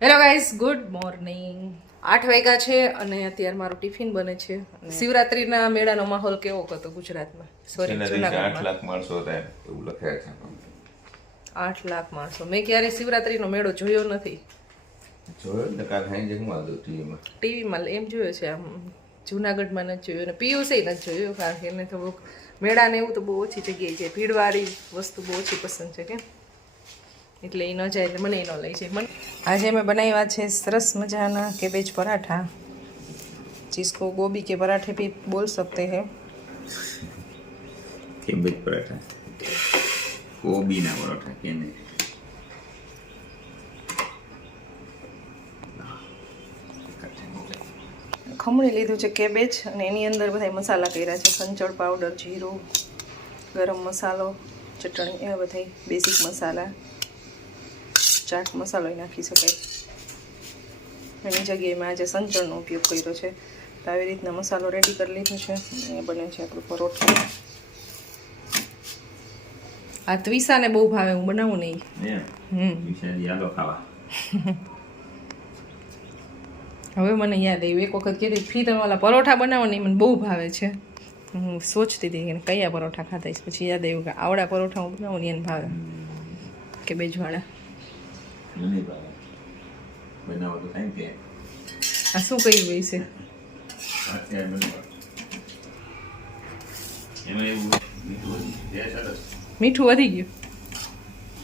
Hello guys, good morning. 8 વાગ્યા છે અને અત્યારે મારું ટિફિન બને છે. શિવરાત્રીના મેળાનો માહોલ કેવો હતો ગુજરાતમાં? સોરી, 8 લાખ માણસો હતા એવું લખાય છે. 8 લાખ માણસો. મેં ક્યારે શિવરાત્રીનો મેળો જોયો નથી. જોયો ને કાલ હાઈ જે હું આવ્યો ટીવીમાં એમ જોયો છે, આમ જુનાગઢમાં નથી જોયો ને પિયુષે નથી જોયો, કારણ કે એને થોડુંક મેળા ને એવું તો બહુ ઓછી જગ્યાએ છે, ભીડવાળી વસ્તુ બહુ ઓછી પસંદ છે કે એટલે એ ન જાય એટલે મને એ ન લઈ જાય. આજે મેં બનાવ્યા છે સરસ મજાના કેબેજ પરાઠા, जिसको गोभी के पराठे भी बोल सकते हैं. કેબેજ પરાઠા, કોબીના પરાઠા કેને. ખમણી લીધું છે કેબેજ અને એની અંદર બધા મસાલા કર્યા છે, સંચળ પાવડર, જીરું, ગરમ મસાલો, ચટણી, એવા બધા બેઝિક મસાલા. ચાટ મસાલો નાખી શકાય, એની જગ્યાએ મેં આજે સંચળનો ઉપયોગ કર્યો છે. તો આવી રીતના મસાલો રેડી કરી લીધો છે. એ બને છે આપણું પરોઠું. આ ત્વિસાને બહુ ભાવે, હું બનાવું નહીં. હવે મને યાદ આવ્યું, એક વખત કીધી ફી તમે ઓલા પરોઠા બનાવો ને, મને બહુ ભાવે છે. હું સોચતી હતી કે કયા પરોઠા ખાતા, પછી યાદ આવ્યું કે આવડા પરોઠા હું બનાવું ને એને ભાવે, કે બેજવાળા. આ શું કર્યું હોય છે? મીઠું વધી ગયું.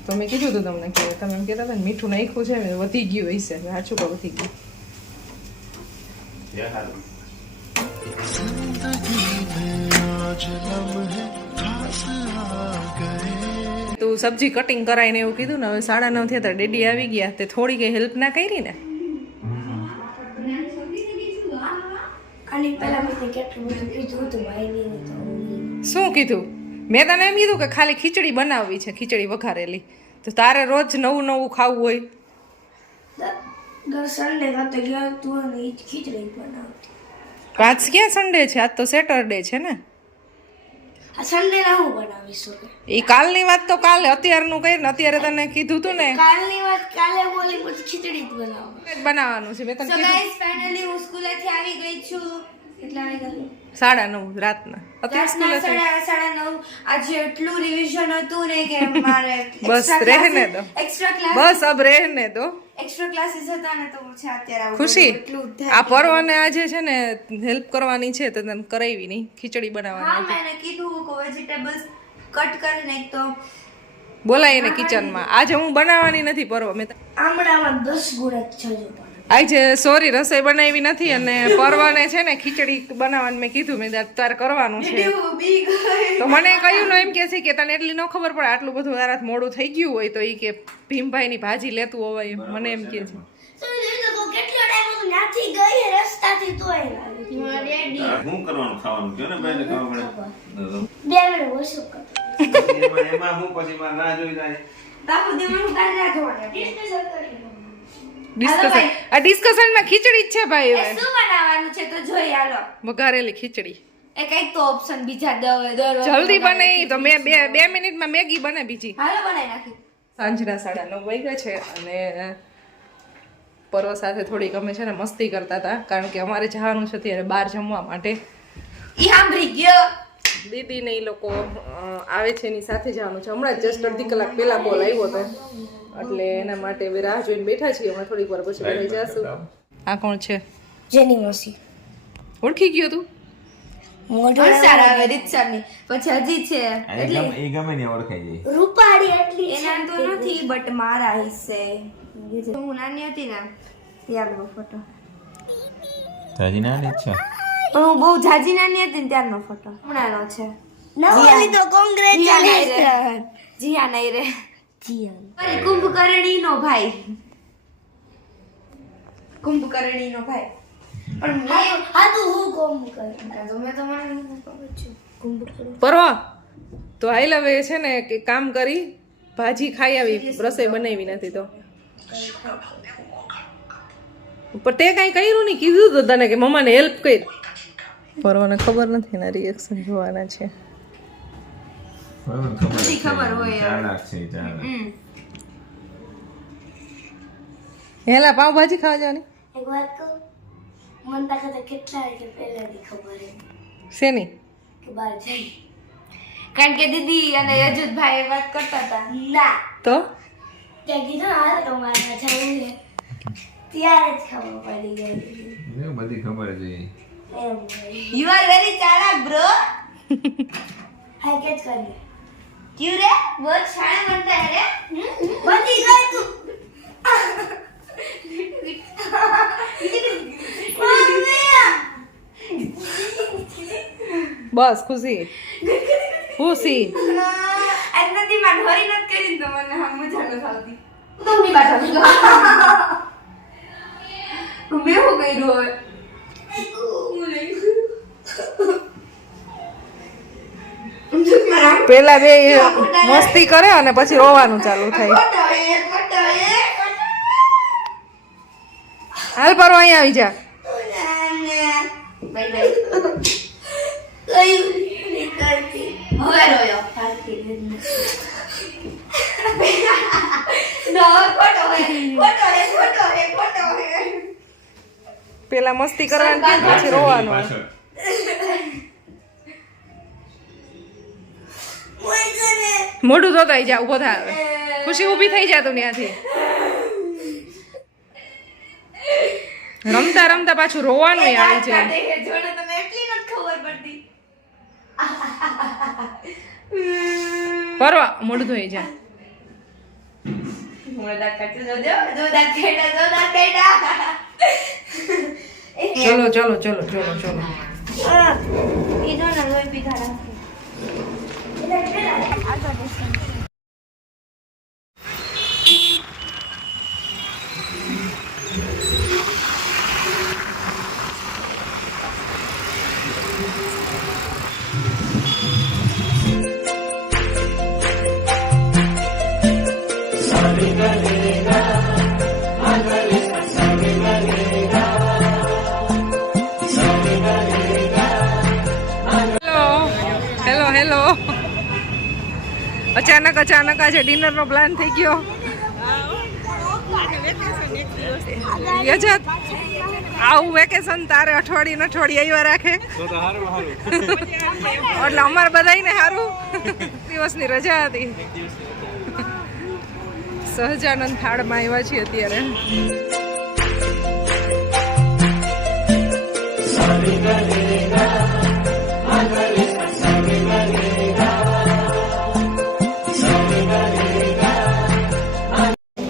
તો મેં કીધું હતું તમને કે તમે એમ કહેતા હતા ને મીઠું નાખ્યું છે ને વધી ગયું હોય છે. સાચું કે વધી ગયું? તું સબ્જી કટિંગ કરાય ને એવું કીધું ને, હવે 9:30 થયા હતા, ડેડી આવી ગયા, તે થોડી કઈ હેલ્પ ના કરી ને? શું કીધું? મેં તને એમ કીધું કે ખાલી ખીચડી બનાવવી છે, ખીચડી વઘારેલી. તો તારે રોજ નવું નવું ખાવું હોય. આજ ક્યાં સન્ડે છે? આજ તો સેટરડે છે ને. સન્ડે ના હું બનાવીશું. એ કાલની વાત તો કાલે, અત્યારનું કઈ ને. અત્યારે તને કીધું તું ને કાલની વાત કાલે બોલી, પછી ખીચડી જ બનાવવાનું છે. મેં તને કીધું. ગાઈસ, ફાઇનલી હું સ્કૂલેથી આવી ગઈ છું. કેટલા વાગ્યા? 9:30 રાતના. અત્યારે સ્કૂલે 9:30. આજે એટલું રિવિઝન હતું ને કે મારે બસ રહેને દો, એક્સ્ટ્રા ક્લાસ, બસ અબ રહેને દો. એક્સ્ટ્રા ક્લાસીસ હતા ને, તો છે અત્યારે ખુશી આ પરવાને આજે છે ને હેલ્પ કરવાની છે, તો તને કરાવી નહીં, ખીચડી બનાવવાની. હા, મેં કીધું કે વેજીટેબલ્સ કટ કરીને એક તો બોલાય એને કિચનમાં. આજે હું બનાવવાની નથી પરવા. મેં આમળામાં 10 ગુણ જ છે. આજે સોરી રસોઈ બનાવી નથી, અને પરવાને છે ને ખીચડી બનાવવાનું મેં કીધું, મેં તારે કરવાનું છે. તો મને કહ્યું ને એમ કે છે કે તને એટલી ન ખબર પડે, આટલું બધું તારા મોડું થઈ ગયું હોય તો એ કે ભીમભાઈની ભાજી લેતું હોય, મને એમ કે છે. હું કરવાનું ખાવાનું કયો ને ભાઈને ખાવા પડે. એમાં હું પછી માર ના જોઈ જાય. ડિસ્કશનમાં ખીચડી જ છે ભાઈ. હવે શું બનાવવાનું છે તો જોઈએ. હાલો, વઘારેલી ખીચડી. એ કઈક તો ઓપ્શન બીજા દો. જલ્દી બને તો મેં 2 મિનિટમાં મેગી બને બીજી. હાલો, બનાવી નાખી. સાંજના 9:30 વાગ્યા છે અને પર્વ સાથે થોડીક અમે છે ને મસ્તી કરતા હતા, કારણ કે અમારે જવાનું છે ત્યારે બહાર જમવા માટે. ઈ સાંભળી ગયો. દીદી ને એ લોકો આવે છે, એની સાથે જવાનું છે. હમણાં જ જસ્ટ અડધી કલાક પહેલા બોલ આવ્યો હતો, એટલે એના માટે હવે રાહ જોઈને બેઠા છીએ. હમણાં થોડીક વાર પછી બધા જશું. આ કોણ છે? જેની મોસી. ઓળખી ગયો તું? મોઢું સારા આવે રીતસરની. પછી હજી છે એટલે એ ગમે ને ઓળખાઈ જાય. રૂપાળી એટલી એના તો નથી, બટ મારા હિસ્સે. હું નાની હતી ને ત્યારનો ફોટો. તાજી નાની છે. પણ હું બહુ જાજી નાની હતી ને ત્યારનો ફોટો. હમણાંનો છે. નવલી તો કોંગ્રેચ્યુલેશન. જીયા નહીં રે, જીયા. કુંભકર્ણીનો ભાઈ. કુંભકર્ણીનો ભાઈ. પણ હા તો હું કુંભકર્ણી તો મેં તો મને પરવા તો હાલ હવે છે ને કે કામ કરી, ભાજી ખાઈ આવી, રસોઈ બનાવી નથી. તો પણ તે કઈ કર્યું નહીં, કીધું તો તને કે મમ્માને હેલ્પ કરી. પરવાને ખબર નથી, એના રિએક્શન જોવાના છે. ખબર હોય. હેલા પાવભાજી ખાવા જવાની એક વાત કહું, મને તાકે તો કેટલા વાગે પહેલાથી ખબર હે શેની કે બહાર જઈ, કારણ કે દીદી અને યજુદભાઈ વાત કરતા હતા. ના તો ત્યાં કીધું હાલ તમારે જવું છે ત્યારે જ ખબર પડી ગઈ. એવું બધી ખબર જ હોય. યુ આર વેરી ચાલાક બ્રો. હાય કેચ કરી क्यों रे बहुत शान बनता है रे बंदी गई तू બસ ખુશી ખુશી આજનાથી માં ઢોરી નત કરી તો મને હમ મજા ન આવતી તો ની બાત તું મે હો ગઈ રો પેલા બે મસ્તી કરે અને પછી રોવાનું ચાલુ થાય. હાલ પરો અહીંયા આવી જા. પેલા મસ્તી કરવાની કે પછી રોવાનું. મોઢું ધોતો આવી જા, ઉભો થા. હવે ખુશી ઊભી થઈ જા તું ત્યાંથી. રમતા રમતા પાછું રોવાનું આવી જાય. પરવા મોઢું ધોઈ જા. ચલો ચલો ચલો ચલો ચલો. Hello hello. અચાનક આજે ડિનરનો પ્લાન થઈ ગયો. યજત આવું વેકેશન તારે અઠવાડિયું આવ્યા રાખે એટલે અમારે બધાને સારું દિવસની રજા હતી. સહજાનંદ થાળમાં આવ્યા છીએ અત્યારે.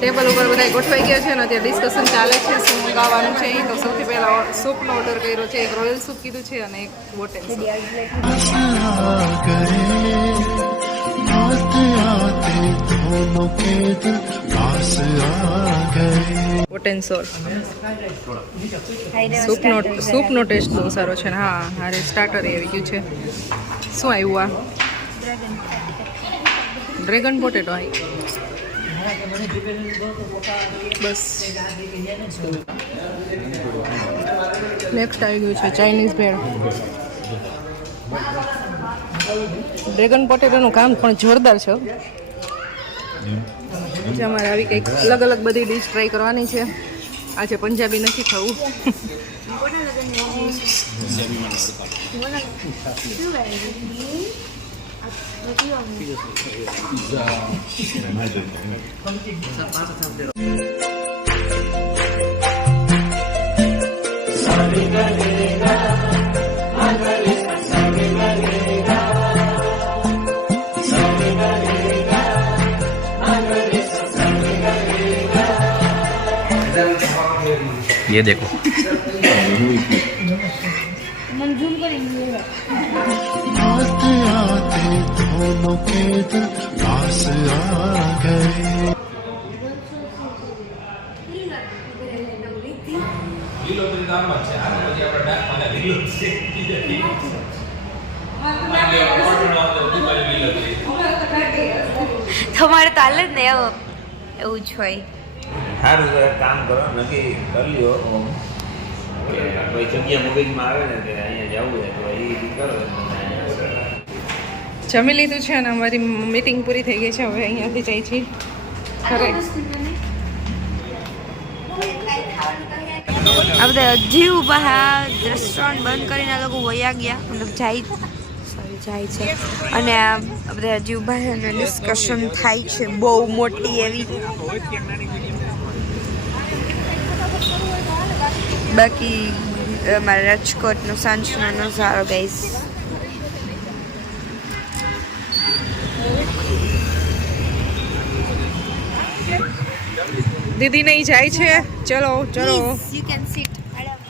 ટેબલ ઉપર બધા ગોઠવાઈ ગયા છે ને અત્યારે ડિસ્કશન ચાલે છે શું મંગાવવાનું છે. તો સૌથી પહેલા સૂપનો ઓર્ડર કર્યો છે. એક રોયલ સૂપ કીધું છે અને એક બોટેલ સૂપ. પોટેન્સોલ સૂપનો ટેસ્ટ બહુ સારો છે ને. હા હારે સ્ટાર્ટર આવી ગયું છે. શું આવ્યું આ ડ્રેગન પોટેટો આવી. બસ નેક્સ્ટ આવી ગયું છે ચાઇનીઝ ભેળ. ડ્રેગન પોટેટોનું કામ પણ જોરદાર છે. આજે અમારે આવી કંઈક અલગ અલગ બધી ડીશ ટ્રાય કરવાની છે. આજે પંજાબી નથી ખાવું. ये देखो आते आते दोनों के दिल पास आ गए. તમારે તો હાલ જ ને એવું જ હોય. સારું તો એક કામ કરો, નક્કી કરી લ્યો કે કોઈ જગ્યા મગજમાં આવે ને કે અહીંયા જવું છે તો એ કરો. જમી લીધું છે અને અમારી મીટિંગ પૂરી થઈ ગઈ છે. હવે અહીંયાથી જઈ છીએ ઘરે. આ બધા હજી ઊભા રેસ્ટોરન્ટ બંધ કરીને આ લોકો વયા ગયા, મતલબ જાય છે અને આ બધા હજી ઊભા છે અને ડિસ્કશન થાય છે બહુ મોટી એવી. બાકી મારા રાજકોટનો સાંજનો નજારો ગાઈસ. દીદી નહીં જાય છે. ચલો ચલો. You can sit madam.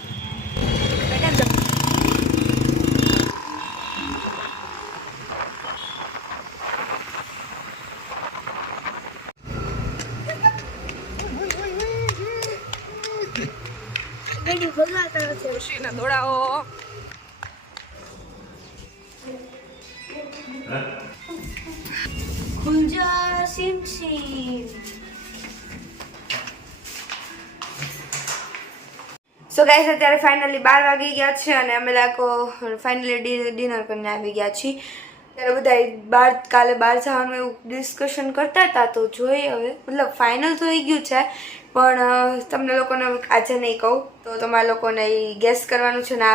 ખુશીના દોડાઓ. ખુંજા સીમ સીમ. સો ગાઈસ અત્યારે ફાઇનલી 12 વાગી ગયા છે અને અમે લોકો ફાઇનલી ડિનર કરીને આવી ગયા છીએ. ત્યારે બધા કાલે બહાર જવાનું એવું ડિસ્કશન કરતા હતા તો જોઈએ હવે, મતલબ ફાઇનલ તો થઈ ગયું છે પણ તમને લોકોને આજે નહીં કહું તો તમારા લોકોને એ ગેસ કરવાનું છે ને આ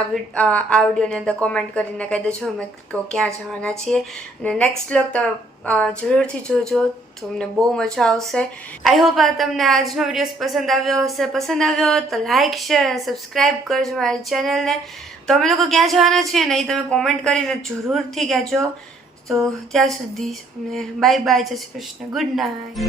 વિડીયોની અંદર કોમેન્ટ કરીને કહી દેજો અમે ક્યાં જવાના છીએ. અને નેક્સ્ટ વ્લોગ તમે જરૂરથી જોજો, તમને બહુ મજા આવશે. આઈ હોપ આ તમને આજનો વિડીયો પસંદ આવ્યો હશે. પસંદ આવ્યો હોય તો લાઇક શેર અને સબસ્ક્રાઈબ કરજો મારી ચેનલને. તો અમે લોકો ક્યાં જવાના છીએ ને એ તમે કોમેન્ટ કરીને જરૂરથી કહેજો. તો ત્યાં સુધી અને બાય બાય, જય શ્રી કૃષ્ણ, ગુડ નાઇટ.